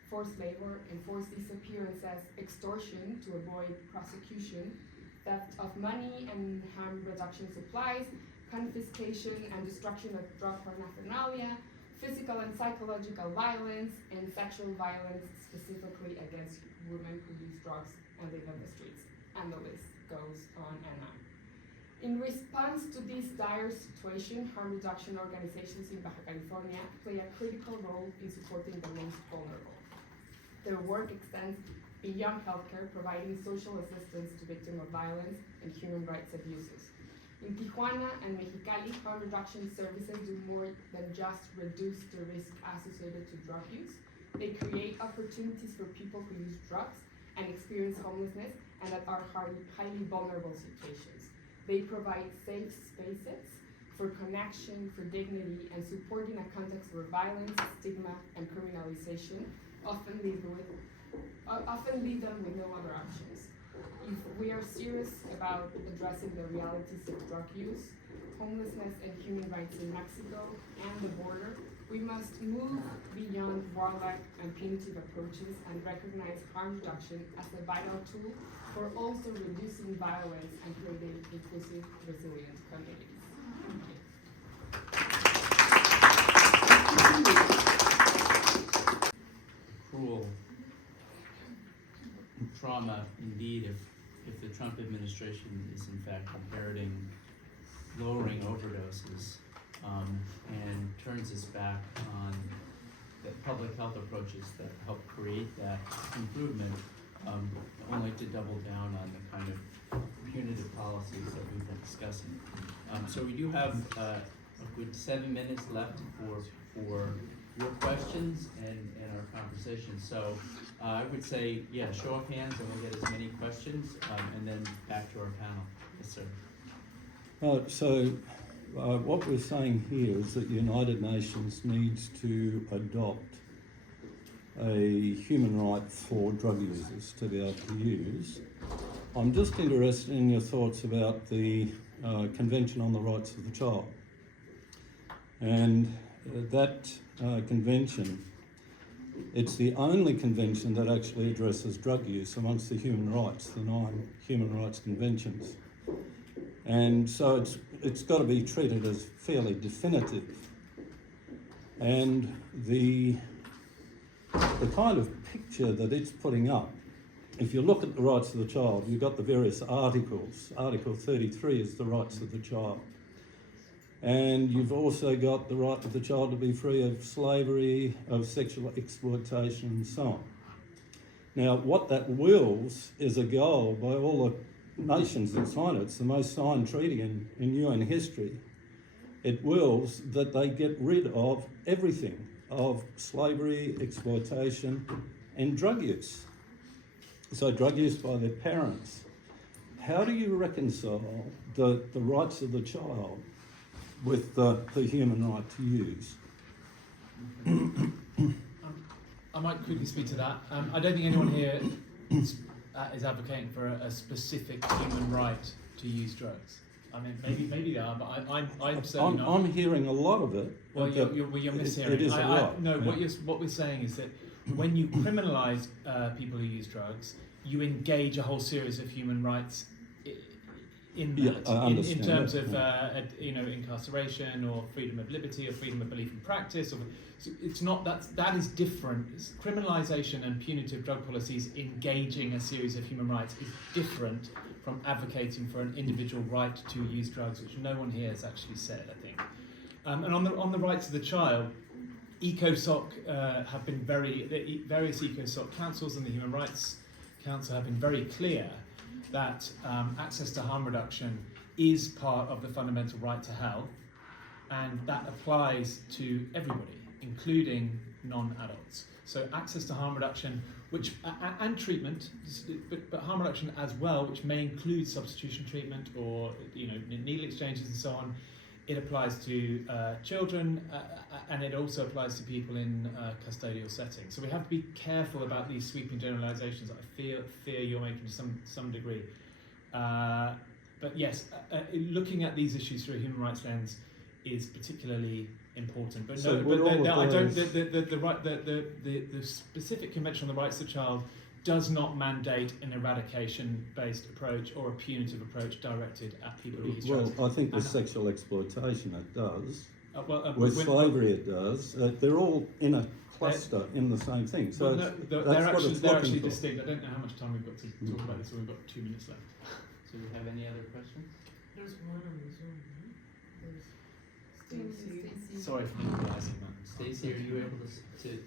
forced labor, enforced disappearances, extortion to avoid prosecution, theft of money and harm reduction supplies, confiscation and destruction of drug paraphernalia, physical and psychological violence, and sexual violence specifically against women who use drugs and live on the streets. And the list goes on and on. In response to this dire situation, harm reduction organizations in Baja California play a critical role in supporting the most vulnerable. Their work extends beyond healthcare, providing social assistance to victims of violence and human rights abuses. In Tijuana and Mexicali, harm reduction services do more than just reduce the risk associated to drug use. They create opportunities for people who use drugs and experience homelessness and that are highly vulnerable situations. They provide safe spaces for connection, for dignity, and support in a context where violence, stigma, and criminalization often leave them with no other options. If we are serious about addressing the realities of drug use, homelessness, and human rights in Mexico and the border, we must move beyond warlike and punitive approaches and recognize harm reduction as a vital tool for also reducing violence and creating inclusive, resilient communities. Thank you. Cruel trauma, indeed, if the Trump administration is in fact inheriting lowering overdoses and turns its back on the public health approaches that help create that improvement, only to double down on the kind of punitive policies that we've been discussing. So we do have a good 7 minutes left for your questions and our conversation. So I would say, yeah, show of hands and we'll get as many questions and then back to our panel. Yes, sir. What we're saying here is that the United Nations needs to adopt a human right for drug users to be able to use. I'm just interested in your thoughts about the Convention on the Rights of the Child. And that convention, it's the only convention that actually addresses drug use amongst the human rights, the 9 human rights conventions. And so it's got to be treated as fairly definitive. And the kind of picture that it's putting up, if you look at the rights of the child, you've got the various articles. Article 33 is the rights of the child. And you've also got the right of the child to be free of slavery, of sexual exploitation, and so on. Now, what that wills is a goal by all the nations that sign it. It's the most signed treaty in UN history. It wills that they get rid of everything, of slavery, exploitation, and drug use. So drug use by their parents. How do you reconcile the rights of the child with the human right to use? I might quickly speak to that. I don't think anyone here is advocating for a specific human right to use drugs. I mean, maybe they are, but I'm certainly not. I'm hearing a lot of it. Well, you're mishearing. It is a lot. No, Yeah. what we're saying is that when you criminalise people who use drugs, you engage a whole series of human rights in Yeah, that, I in understand terms that, of you know, incarceration or freedom of liberty or freedom of belief and practice. Or, so it's not that is different. Criminalisation and punitive drug policies engaging a series of human rights is different from advocating for an individual right to use drugs, which no one here has actually said, I think. And on the rights of the child, ECOSOC have been various ECOSOC councils and the Human Rights Council have been very clear that access to harm reduction is part of the fundamental right to health, and that applies to everybody, including non-adults. So access to harm reduction, which and treatment, but harm reduction as well, which may include substitution treatment or needle exchanges and so on. It applies to children, and it also applies to people in custodial settings. So we have to be careful about these sweeping generalisations that I fear you're making to some degree. But yes, looking at these issues through a human rights lens is particularly important. But So no, would all of I don't. those- The specific Convention on the Rights of the Child does not mandate an eradication-based approach or a punitive approach directed at people who use drugs. Well, I think with sexual exploitation it does. With when- slavery it does. They're all in a cluster in the same thing. So Well, no, it's- they're that's what actually, it's they're looking actually for. distinct. I don't know how much time we've got to talk about this, so we've got 2 minutes left. So do we have any other questions? There's one on the Zoom, right? There's Stacy. Sorry for monopolising that. Stacey, are you able to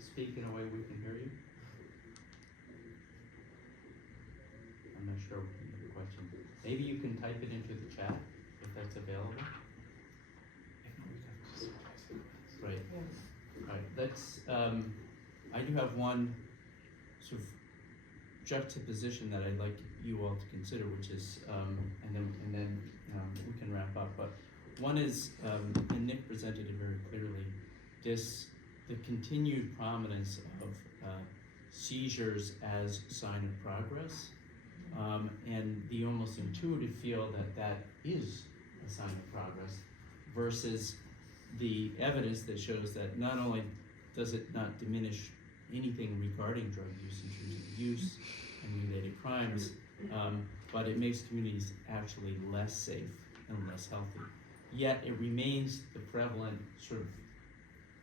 speak in a way we can hear you? I'm not sure we can hear the question. Maybe you can type it into the chat if that's available. Right. Yeah. Alright, let's, I do have one sort of juxtaposition that I'd like you all to consider, which is, and then we can wrap up, but one is, and Nick presented it very clearly, the continued prominence of seizures as sign of progress, and the almost intuitive feel that is a sign of progress, versus the evidence that shows that not only does it not diminish anything regarding drug use in terms of use and related crimes, but it makes communities actually less safe and less healthy. Yet it remains the prevalent sort of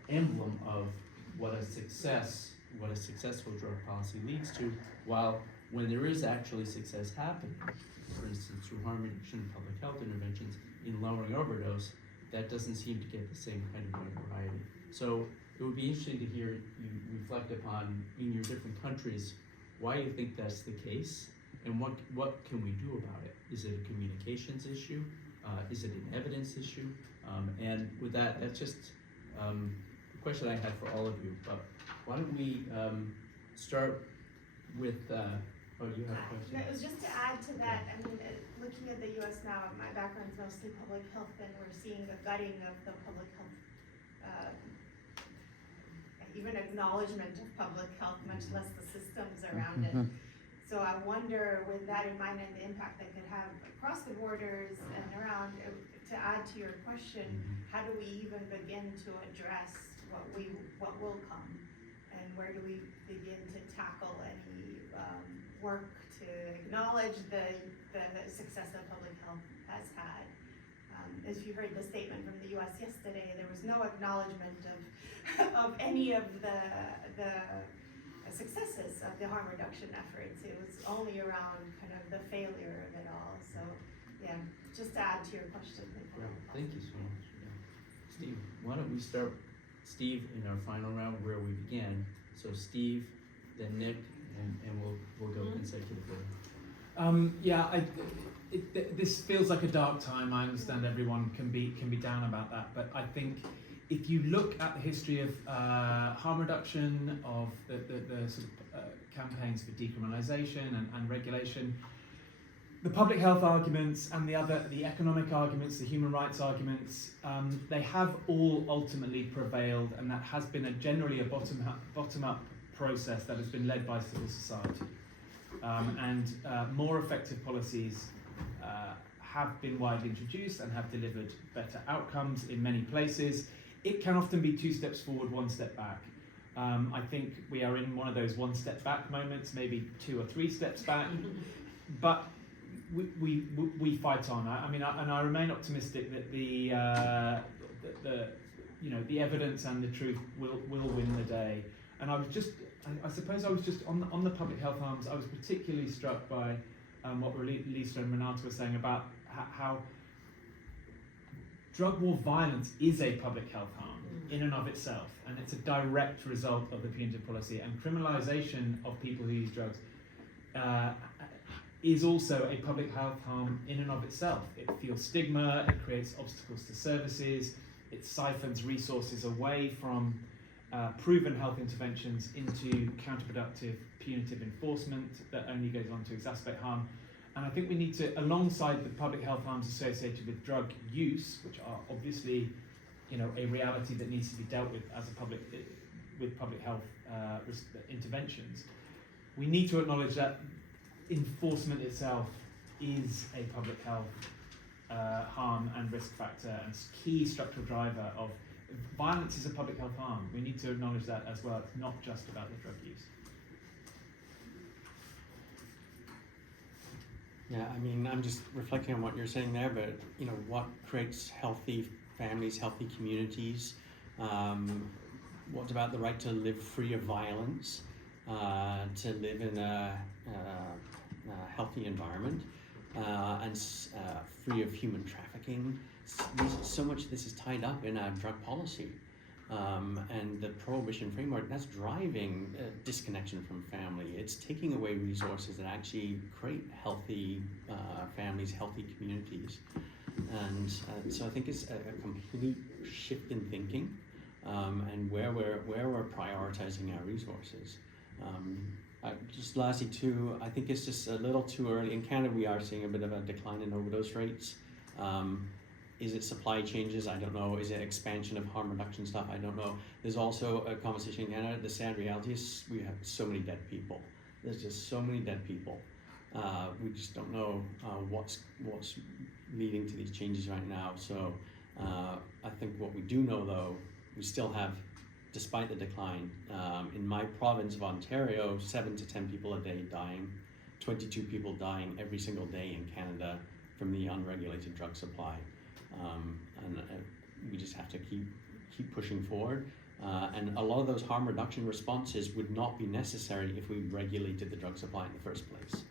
emblem of what a successful drug policy leads to, while when there is actually success happening, for instance through harm reduction and public health interventions in lowering overdose, that doesn't seem to get the same kind of notoriety. So it would be interesting to hear you reflect upon, in your different countries, why you think that's the case, and what can we do about it? Is it a communications issue? Is it an evidence issue? And with that, that's just a question I had for all of you. But why don't we start with, oh, you have a question? No, it was just to add to that. I mean, looking at the U.S. now, my background is mostly public health, and we're seeing a gutting of the public health, even acknowledgement of public health, much less the systems around it. So I wonder, with that in mind and the impact that could have across the borders and around, to add to your question, how do we even begin to address what will come, and where do we begin to tackle any work to acknowledge the success that public health has had? As you heard the statement from the U.S. yesterday, there was no acknowledgement of any of the successes of the harm reduction efforts. It was only around kind of the failure of it all. So, yeah, just to add to your question. Thank you so much. Yeah. Steve, why don't we start, Steve, in our final round where we began. So Steve, then Nick, and we'll go consecutively. This feels like a dark time. I understand everyone can be down about that, but I think if you look at the history of harm reduction, of the sort of campaigns for decriminalisation and regulation, the public health arguments and the economic arguments, the human rights arguments, they have all ultimately prevailed, and that has been generally a bottom-up process that has been led by civil society. And more effective policies have been widely introduced and have delivered better outcomes in many places. It can often be 2 steps forward, 1 step back. I think we are in one of those 1 step back moments, maybe 2 or 3 steps back. But we fight on. I remain optimistic that the evidence and the truth will win the day. And I suppose I was just on the public health harms. I was particularly struck by what Lisa and Renata were saying about how drug war violence is a public health harm in and of itself, and it's a direct result of the punitive policy. And criminalisation of people who use drugs is also a public health harm in and of itself. It fuels stigma, it creates obstacles to services, it siphons resources away from proven health interventions into counterproductive punitive enforcement that only goes on to exacerbate harm. And I think we need to, alongside the public health harms associated with drug use, which are obviously, a reality that needs to be dealt with as with public health interventions, we need to acknowledge that enforcement itself is a public health harm and risk factor and key structural driver of violence is a public health harm. We need to acknowledge that as well. It's not just about the drug use. Yeah, I'm just reflecting on what you're saying there, but what creates healthy families, healthy communities? What about the right to live free of violence, to live in a healthy environment, and free of human trafficking? So much of this is tied up in our drug policy. And the prohibition framework, that's driving disconnection from family. It's taking away resources that actually create healthy families, healthy communities. And so I think it's a complete shift in thinking, and where we're prioritizing our resources. Just lastly too, I think it's just a little too early. In Canada, we are seeing a bit of a decline in overdose rates. Is it supply changes? I don't know. Is it expansion of harm reduction stuff? I don't know. There's also a conversation in Canada. The sad reality is we have so many dead people. There's just so many dead people. We just don't know what's leading to these changes right now. So I think what we do know, though, we still have, despite the decline, in my province of Ontario, 7 to 10 people a day dying, 22 people dying every single day in Canada from the unregulated drug supply. And we just have to keep pushing forward. And a lot of those harm reduction responses would not be necessary if we regulated the drug supply in the first place.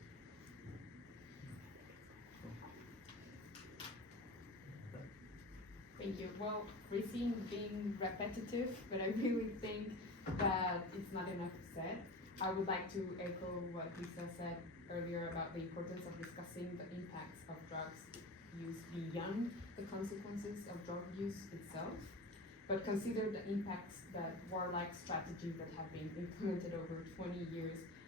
Thank you. Well, risking being repetitive, but I really think that it's not enough said. I would like to echo what Lisa said earlier about the importance of discussing the impacts of drugs use beyond the consequences of drug use itself, but consider the impacts that warlike strategies that have been implemented over 20 years